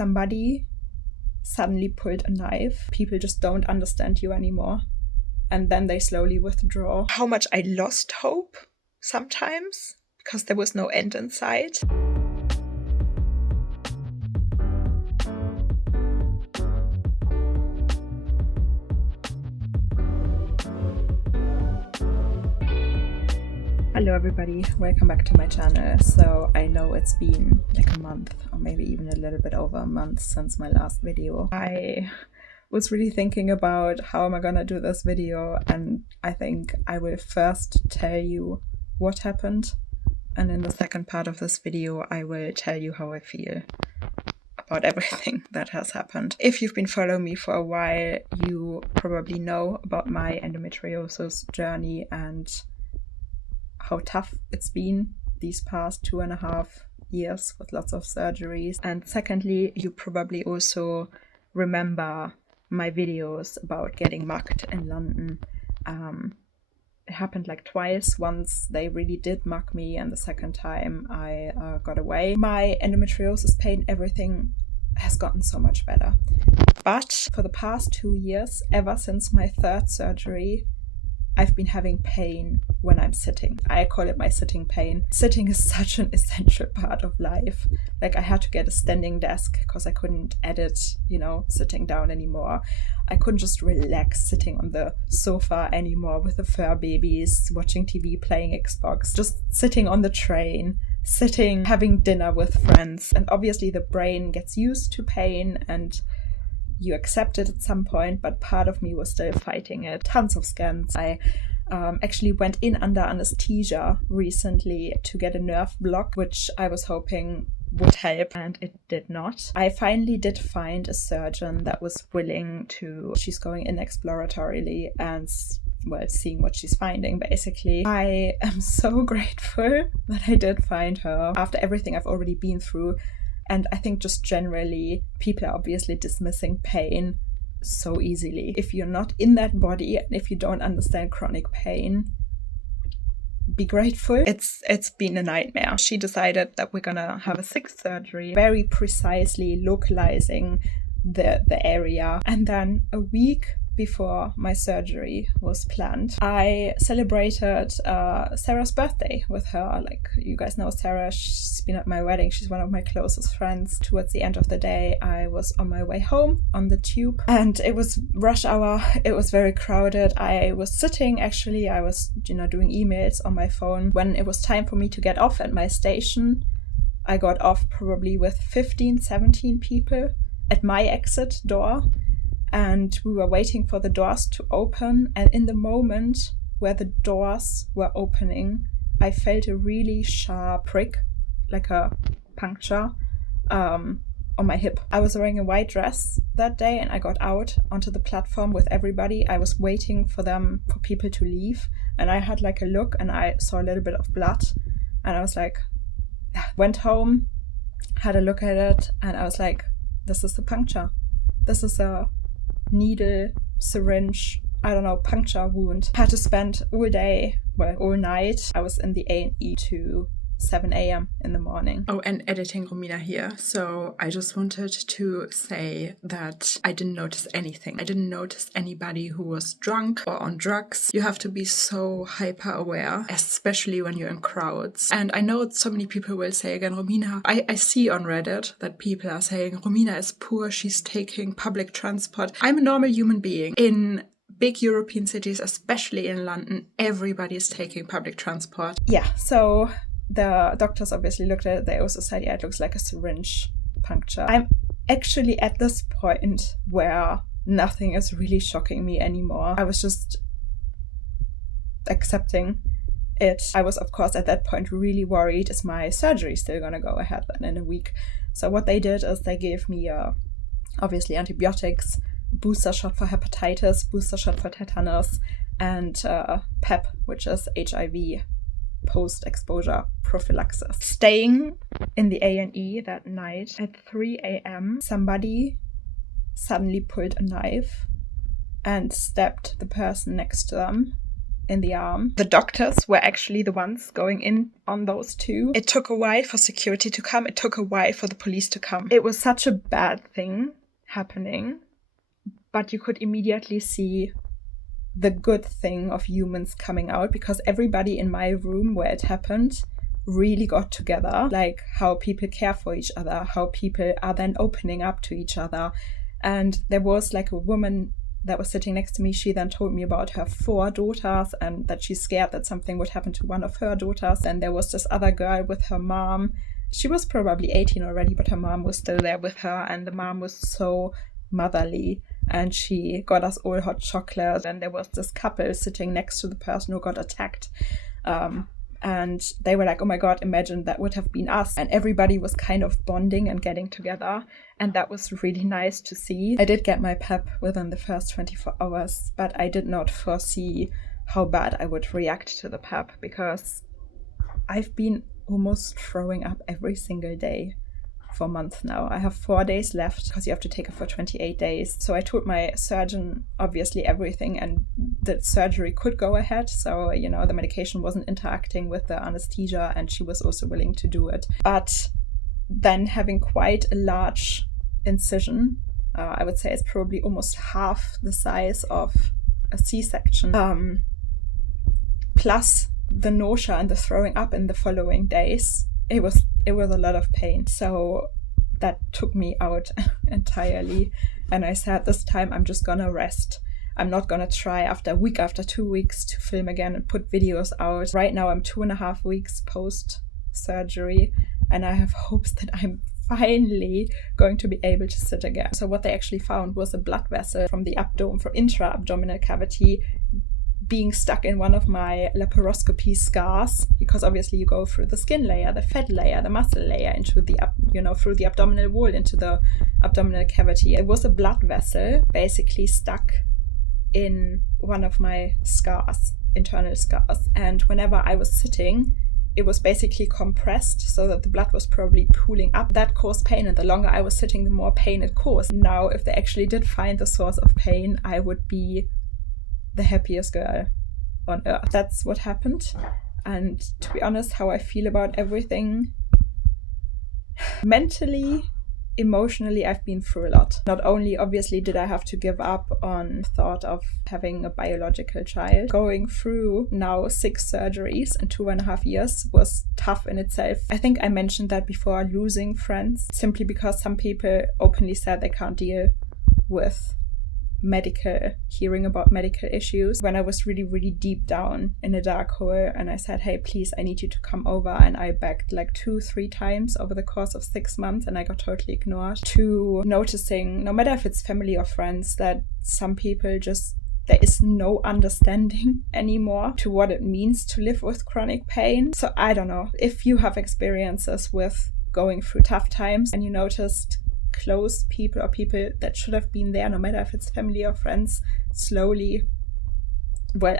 somebody suddenly pulled a knife. People just don't understand you anymore. And then they slowly withdraw. How much I lost hope sometimes because there was no end in sight. Hello everybody, welcome back to my channel. So I know it's been like a month or maybe even a little bit over a month since my last video. I was really thinking about how am I gonna do this video, and I think I will first tell you what happened, and in the second part of this video I will tell you how I feel about everything that has happened. If you've been following me for a while, you probably know about my endometriosis journey and how tough it's been these past 2.5 years with lots of surgeries. And secondly, you probably also remember my videos about getting mugged in London. It happened like twice. Once they really did mug me, and the second time I got away. My endometriosis pain, everything has gotten so much better. But for the past 2 years, ever since my third surgery, I've been having pain when I'm sitting. I call it my sitting pain. Sitting is such an essential part of life. Like, I had to get a standing desk because I couldn't edit, sitting down anymore. I couldn't just relax sitting on the sofa anymore with the fur babies, watching TV, playing Xbox, just sitting on the train, sitting, having dinner with friends. And obviously the brain gets used to pain and you accept it at some point, but part of me was still fighting it. Tons of scans. I actually went in under anesthesia recently to get a nerve block, which I was hoping would help, and it did not. I finally did find a surgeon that was willing to, she's going in exploratorily and seeing what she's finding, basically. I am so grateful that I did find her after everything I've already been through. And I think just generally, people are obviously dismissing pain so easily. If you're not in that body and if you don't understand chronic pain, be grateful. It's been a nightmare. She decided that we're gonna have a sixth surgery, very precisely localizing the area. And then a week before my surgery was planned, I celebrated Sarah's birthday with her. Like, you guys know Sarah, she's been at my wedding, she's one of my closest friends. Towards the end of the day, I was on my way home on the tube and it was rush hour, it was very crowded. I was sitting, actually, I was doing emails on my phone. When it was time for me to get off at my station, I got off probably with 15-17 people at my exit door. And we were waiting for the doors to open. And in the moment where the doors were opening, I felt a really sharp prick, like a puncture, on my hip. I was wearing a white dress that day and I got out onto the platform with everybody. I was waiting for people to leave. And I had like a look and I saw a little bit of blood. And I was like, went home, had a look at it. And I was like, this is a puncture. This is a needle, syringe, puncture wound. Had to spend all night. I was in the A&E to 7 a.m. in the morning. Oh, and editing Romina here. So I just wanted to say that I didn't notice anything. I didn't notice anybody who was drunk or on drugs. You have to be so hyper aware, especially when you're in crowds. And I know so many people will say again, Romina, I see on Reddit that people are saying Romina is poor, she's taking public transport. I'm a normal human being. In big European cities, especially in London, everybody's taking public transport. Yeah, so the doctors obviously looked at it. They also said, yeah, it looks like a syringe puncture. I'm actually at this point where nothing is really shocking me anymore. I was just accepting it. I was, of course, at that point really worried, is my surgery still going to go ahead then in a week? So what they did is they gave me, obviously, antibiotics, booster shot for hepatitis, booster shot for tetanus, and PEP, which is HIV post-exposure prophylaxis. Staying in the A&E that night at 3 a.m., somebody suddenly pulled a knife and stabbed the person next to them in the arm. The doctors were actually the ones going in on those two. It took a while for security to come. It took a while for the police to come. It was such a bad thing happening, but you could immediately see the good thing of humans coming out, because everybody in my room where it happened really got together, like how people care for each other, how people are then opening up to each other. And there was like a woman that was sitting next to me. She then told me about her 4 daughters and that she's scared that something would happen to one of her daughters. And there was this other girl with her mom. She was probably 18 already, but her mom was still there with her. And the mom was so motherly. And she got us all hot chocolate. And there was this couple sitting next to the person who got attacked. And they were like, oh my God, imagine that would have been us. And everybody was kind of bonding and getting together. And that was really nice to see. I did get my PEP within the first 24 hours, but I did not foresee how bad I would react to the PEP, because I've been almost throwing up every single day for months now. I have 4 days left because you have to take it for 28 days. So I told my surgeon obviously everything, and the surgery could go ahead. So, you know, the medication wasn't interacting with the anesthesia, and she was also willing to do it. But then having quite a large incision, I would say it's probably almost half the size of a C-section, plus the nausea and the throwing up in the following days, it was a lot of pain. So that took me out entirely. And I said, this time I'm just gonna rest. I'm not gonna try after 2 weeks to film again and put videos out. Right now I'm 2.5 weeks post surgery, and I have hopes that I'm finally going to be able to sit again. So what they actually found was a blood vessel from the from intra-abdominal cavity being stuck in one of my laparoscopy scars, because obviously you go through the skin layer, the fat layer, the muscle layer, into the through the abdominal wall into the abdominal cavity. It was a blood vessel basically stuck in one of my scars, internal scars. And whenever I was sitting, it was basically compressed so that the blood was probably pooling up. That caused pain, and the longer I was sitting, the more pain it caused. Now, if they actually did find the source of pain, I would be the happiest girl on earth. That's what happened. And to be honest, how I feel about everything, mentally, emotionally, I've been through a lot. Not only obviously did I have to give up on thought of having a biological child, going through now 6 surgeries in 2.5 years was tough in itself. I think I mentioned that before, losing friends, simply because some people openly said they can't deal with hearing about medical issues. When I was really, really deep down in a dark hole, and I said, hey, please, I need you to come over, and I begged like 2-3 times over the course of 6 months, and I got totally ignored, to noticing, no matter if it's family or friends, that some people just, there is no understanding anymore to what it means to live with chronic pain. So I don't know if you have experiences with going through tough times and you noticed close people or people that should have been there, no matter if it's family or friends,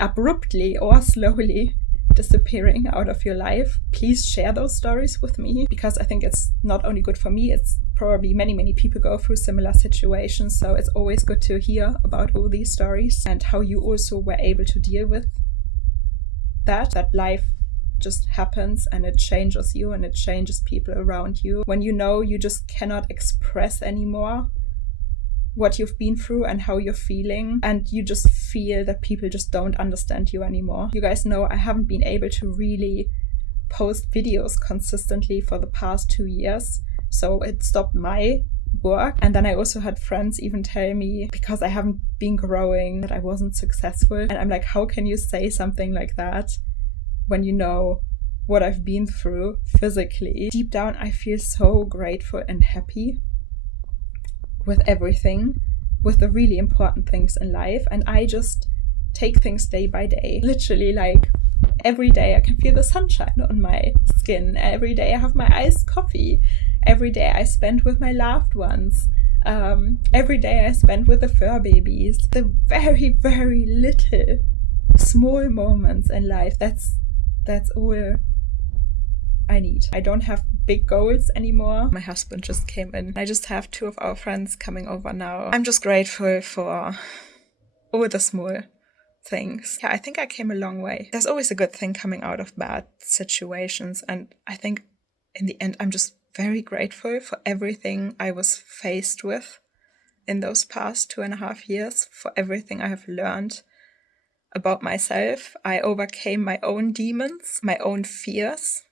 abruptly or slowly disappearing out of your life. Please share those stories with me, because I think it's not only good for me, it's probably many people go through similar situations. So it's always good to hear about all these stories and how you also were able to deal with that life just happens and it changes you and it changes people around you. When you just cannot express anymore what you've been through and how you're feeling, and you just feel that people just don't understand you anymore. You guys know I haven't been able to really post videos consistently for the past 2 years, so it stopped my work. And then I also had friends even tell me, because I haven't been growing, that I wasn't successful. And I'm like, how can you say something like that when you know what I've been through physically? Deep down, I feel so grateful and happy with everything, with the really important things in life. And I just take things day by day. Literally, like, every day I can feel the sunshine on my skin. Every day I have my iced coffee. Every day I spend with my loved ones. Every day I spend with the fur babies. The very, very little small moments in life. That's all I need. I don't have big goals anymore. My husband just came in. I just have 2 of our friends coming over now. I'm just grateful for all the small things. Yeah, I think I came a long way. There's always a good thing coming out of bad situations, and I think in the end I'm just very grateful for everything I was faced with in those past 2.5 years, for everything I have learned about myself. I overcame my own demons, my own fears.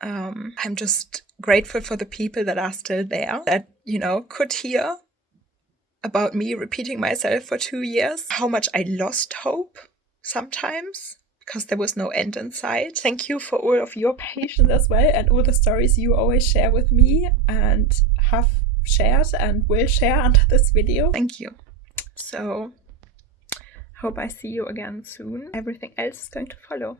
I'm just grateful for the people that are still there, that, could hear about me repeating myself for 2 years, how much I lost hope sometimes because there was no end in sight. Thank you for all of your patience as well, and all the stories you always share with me and have shared and will share under this video. Thank you. So, hope I see you again soon. Everything else is going to follow.